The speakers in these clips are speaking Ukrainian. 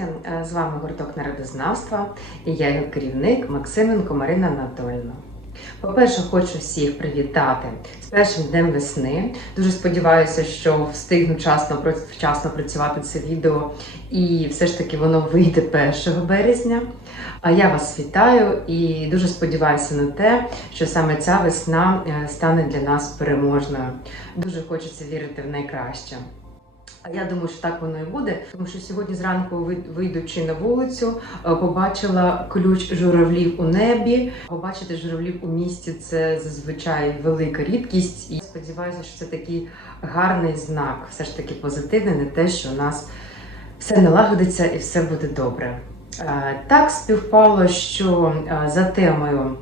друзі! Е, З вами гурток народознавства і я його керівник Максименко Марина Анатольовна. По-перше, хочу всіх привітати з першим днем весни. Дуже сподіваюся, що встигну вчасно, вчасно працювати це відео, і все ж таки воно вийде 1 березня. А я вас вітаю і дуже сподіваюся на те, що саме ця весна е, стане для нас переможною. Дуже хочеться вірити в найкраще. Я думаю, що так воно і буде, тому що сьогодні зранку, вийдучи на вулицю, е, побачила ключ журавлів у небі. Побачити журавлів у місті це зазвичай велика рідкість. І сподіваюся, що це такий гарний знак, все ж таки позитивний, не те, що у нас все налагодиться і все буде добре. Е, Так співпало, що е, за темою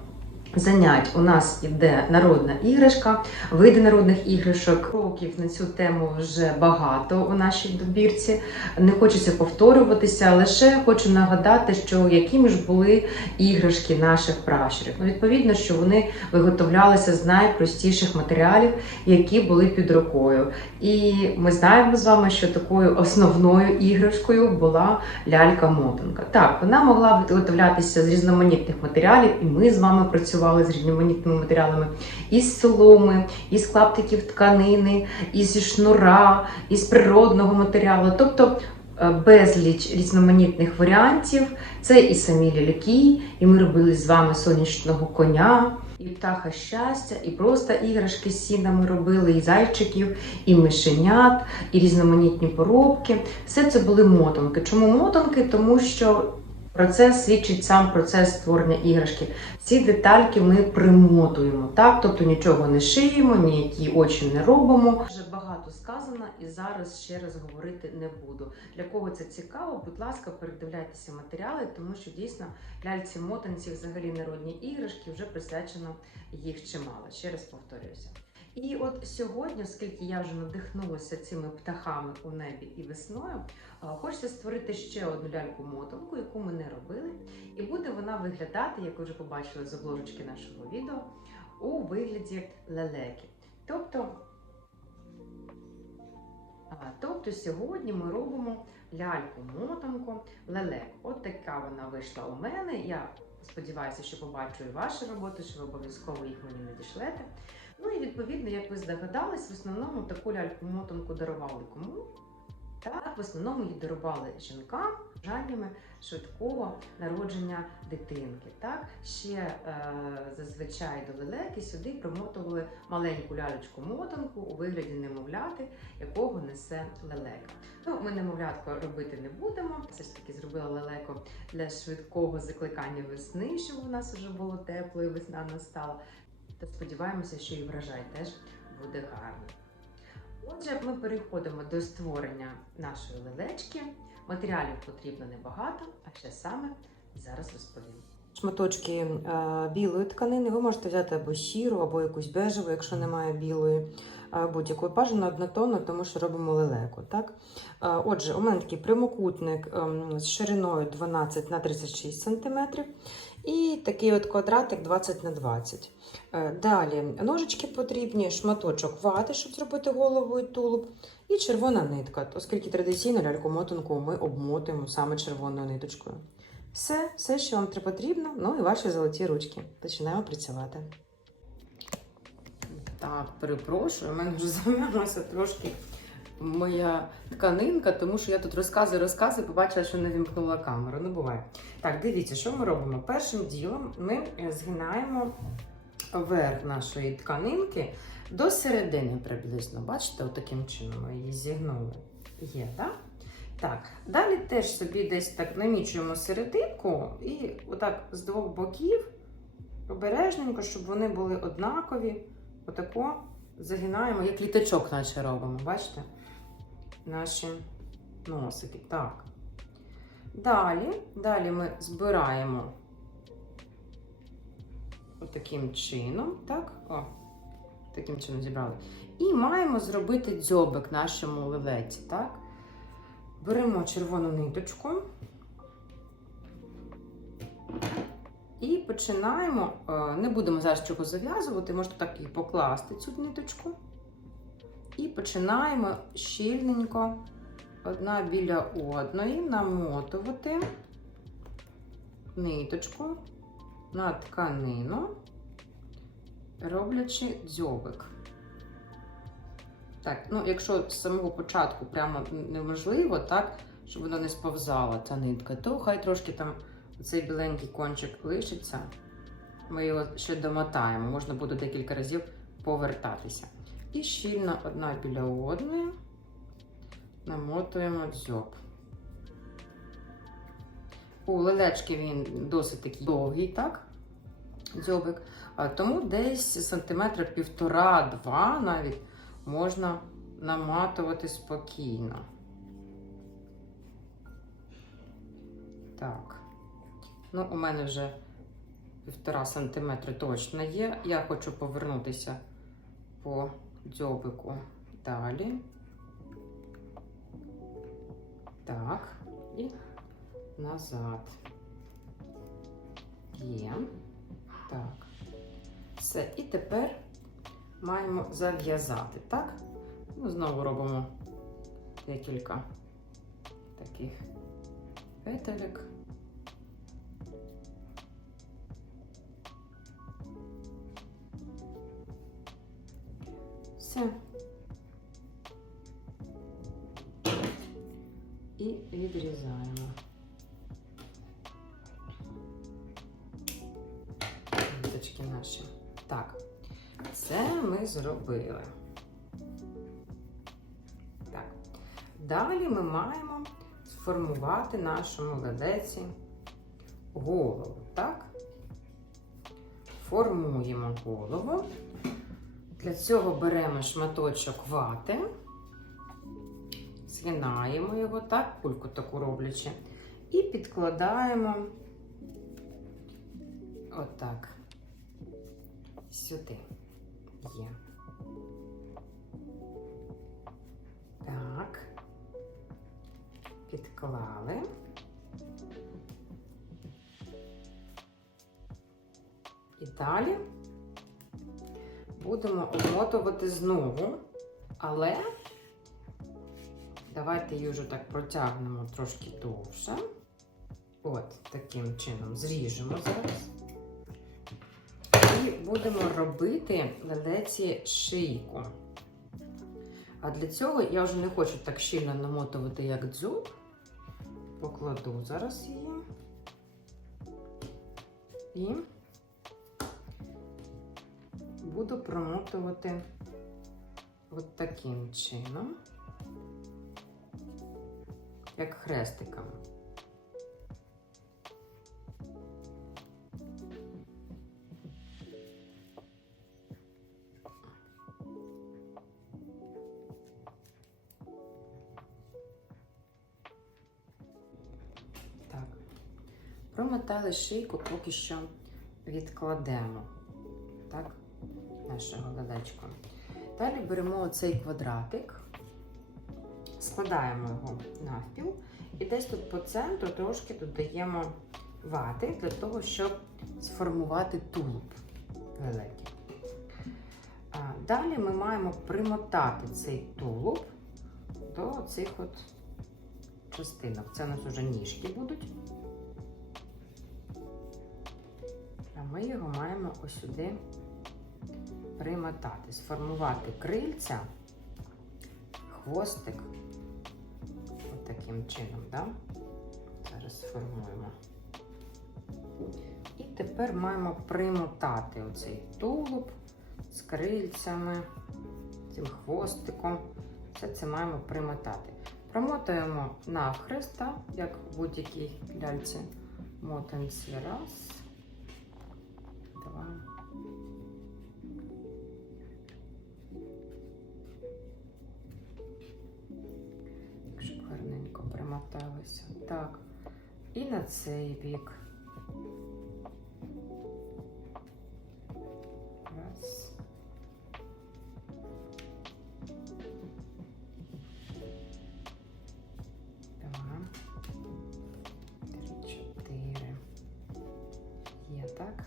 занять у нас іде народна іграшка, види народних іграшок. Кроків на цю тему вже багато у нашій добірці. Не хочеться повторюватися, лише хочу нагадати, що якими ж були іграшки наших пращурів. Ну, відповідно, що вони виготовлялися з найпростіших матеріалів, які були під рукою. І ми знаємо з вами, що такою основною іграшкою була лялька-мотанка. Так, вона могла виготовлятися з різноманітних матеріалів, і ми з вами працювали з різноманітними матеріалами із соломи, із клаптиків тканини, із шнура, із природного матеріалу. Тобто е, безліч різноманітних варіантів. Це і самі ляльки, і ми робили з вами сонячного коня. І птаха щастя, і просто іграшки з сіна ми робили, і зайчиків, і мишенят, і різноманітні поробки. Все це були мотанки. Чому мотанки? Тому що про це свідчить сам процес створення іграшки. Ці детальки ми примотуємо, так? Тобто нічого не шиємо, ніякі очі не робимо. Вже багато сказано і зараз ще раз говорити не буду. Для кого це цікаво, будь ласка, передивляйтеся матеріали, тому що дійсно ляльці мотанці, взагалі народні іграшки, вже присвячено їх чимало. Ще раз повторююся. І от сьогодні, оскільки я вже надихнулася цими птахами у небі і весною, хочеться створити ще одну ляльку-мотанку, яку ми не робили. І буде вона виглядати, як ви вже побачили з обложечки нашого відео, у вигляді лелеки. Тобто, тобто сьогодні ми робимо ляльку-мотанку лелек. От така вона вийшла у мене. Я сподіваюся, що побачу і ваші роботи, що ви обов'язково їх мені надішлете. Ну і відповідно, як ви здогадались, в основному таку ляльку-мотанку дарували кому? Так, в основному її дарували жінкам бажаннями швидкого народження дитинки. Так, ще е, зазвичай до лелеки сюди примотували маленьку лялечку-мотанку у вигляді немовляти, якого несе лелека. Ну, ми немовлятко робити не будемо. Все ж таки зробила лелеко для швидкого закликання весни, щоб у нас вже було тепло і весна настала. Та сподіваємося, що і врожай теж буде гарний. Отже, ми переходимо до створення нашої лелечки. Матеріалів потрібно небагато, а ще саме зараз розповім. Шматочки е, білої тканини ви можете взяти або щиру, або якусь бежеву, якщо немає білої, е, будь-яку бажано однотонну, тому що робимо лелеку. Так? Е, отже, у мене такий прямокутник ем, з шириною 12 на 36 см і такий от квадратик 20 на 20 Е, Далі ножички потрібні, шматочок вати, щоб зробити голову і тулуб, і червона нитка, оскільки традиційно ляльку-мотанку ми обмотуємо саме червоною ниточкою. Все, все, що вам потрібно, ну і ваші золоті ручки. Починаємо працювати. Так, перепрошую, у мене вже замерзлася трошки моя тканинка, тому що я тут розказую, розказую, побачила, що не вімкнула камеру. Ну, буває. Так, дивіться, що ми робимо? Першим ділом ми е, згинаємо верх нашої тканинки до середини приблизно. Бачите, отаким чином ми її зігнули. Є, так? Так, далі теж собі десь так намічуємо серединку і отак з двох боків обережненько, щоб вони були однакові. Отако загинаємо, як літачок наче робимо, бачите? Наші носики. Так. Далі, далі ми збираємо отаким чином, так? О, таким чином зібрали. І маємо зробити дзьобик нашому лелеці, так? Беремо червону ниточку і починаємо. е, Не будемо зараз чого зав'язувати, можете так і покласти цю ниточку. І починаємо щільненько одна біля одної намотувати ниточку на тканину, роблячи дзьобик. Так, ну якщо з самого початку прямо неможливо, так, щоб вона не сповзала та нитка, то хай трошки там цей біленький кончик лишиться. Ми його ще домотаємо, можна буде декілька разів повертатися. І щільно одна біля одної намотуємо дзьоб. У лелечки він досить такий довгий, так? Дзьобик. Тому десь сантиметра півтора-два навіть можна наматувати спокійно. Так. Ну, у мене вже півтора сантиметри точно є. Я хочу повернутися по дзьобику далі. Так, і назад. Є. Так. Все. І тепер маємо зав'язати, так? Ну, знову робимо декілька таких петелек. Все. І відрізаємо. Ниточки наші. Так, це ми зробили. Так. Далі ми маємо сформувати нашому лелеці голову, так? Формуємо голову. Для цього беремо шматочок вати, згинаємо його, так, кульку таку роблячи, і підкладаємо отак сюди. Є. Так. Підклали. І далі будемо обмотувати знову, але давайте її вже так протягнемо трошки довше. От, таким чином зріжемо зараз. І будемо робити лелеці шийку. А для цього я вже не хочу так щільно намотувати, як дзюб. Покладу зараз її. І буду промотувати от таким чином, як хрестиками. Промотали шийку, поки що відкладемо. Нашого лелечка. Далі беремо оцей квадратик, складаємо його навпіл і десь тут по центру трошки додаємо вати для того, щоб сформувати тулуб лелеки. А, Далі ми маємо примотати цей тулуб до цих от частинок. Це у нас вже ніжки будуть. А ми його маємо ось сюди примотати, сформувати крильця, хвостик. От таким чином, да? Зараз сформуємо. І тепер маємо примотати оцей тулуб з крильцями, цим хвостиком. Все це маємо примотати. Промотуємо навхрест, так, як в будь-якій ляльці мотанці. Раз, примоталося. Так. І на цей бік. Раз. Три, чотири. Є так.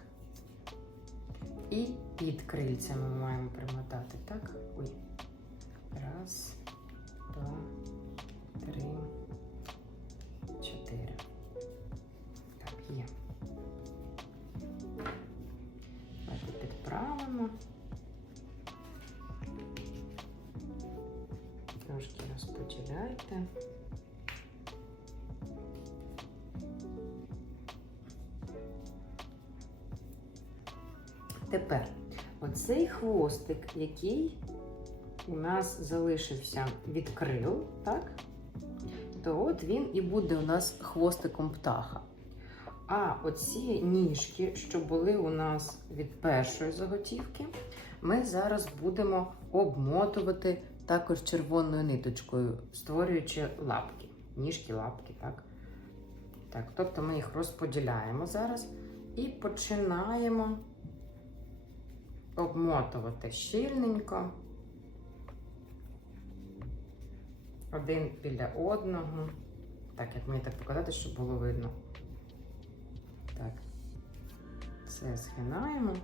І під крильцями ми маємо примотати, так? Ой. Раз, Трошки. Тепер оцей хвостик, який у нас залишився від крил, так? То от він і буде у нас хвостиком птаха. А оці ніжки, що були у нас від першої заготівки, ми зараз будемо обмотувати також червоною ниточкою, створюючи лапки. Ніжки, лапки, так? Так, тобто ми їх розподіляємо зараз і починаємо обмотувати щільненько. Один біля одного. Так, як мені так показати, щоб було видно. Так. Це згинаємо.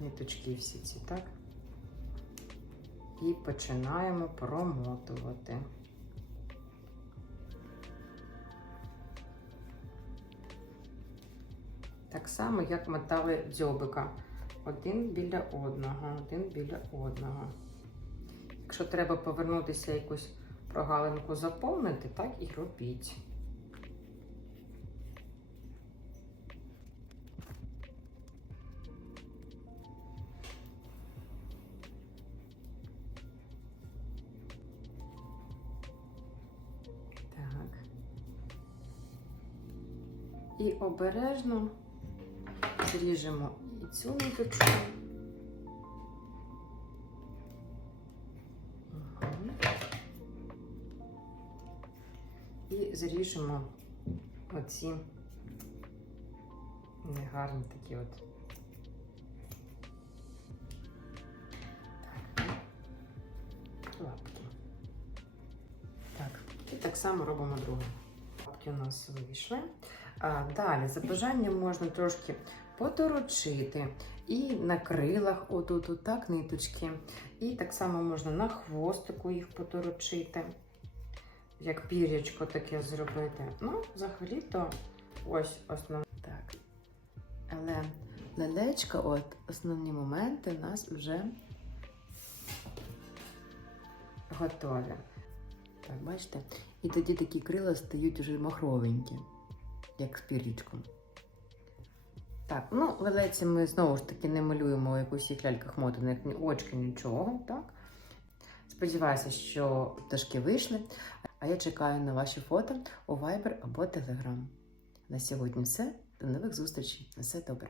Ниточки всі ці, так? І починаємо промотувати. Так само, як метали дзьобика. Один біля одного, один біля одного. Якщо треба повернутися якусь прогалинку заповнити, так і робіть. І обережно зріжемо і цю ниточку. І зріжемо оці негарні такі от. Лапки. Так. І так само робимо другу. У нас вийшли. А, далі, за бажанням можна трошки поторочити і на крилах, отут, отак, ниточки. І так само можна на хвостику їх поторочити, як пір'ячко таке зробити. Ну, взагалі-то ось основне. Так. Але лелечка, от основні моменти у нас вже готові. Так, бачите? І тоді такі крила стають вже махровенькі, як з пір'ячком. Так, ну, лелеці ми знову ж таки не малюємо якусь їх ляльках мотаних ні очки, нічого, так? Сподіваюся, що пташки вийшли. А я чекаю на ваші фото у Viber або Telegram. На сьогодні все. До нових зустрічей. Все добре.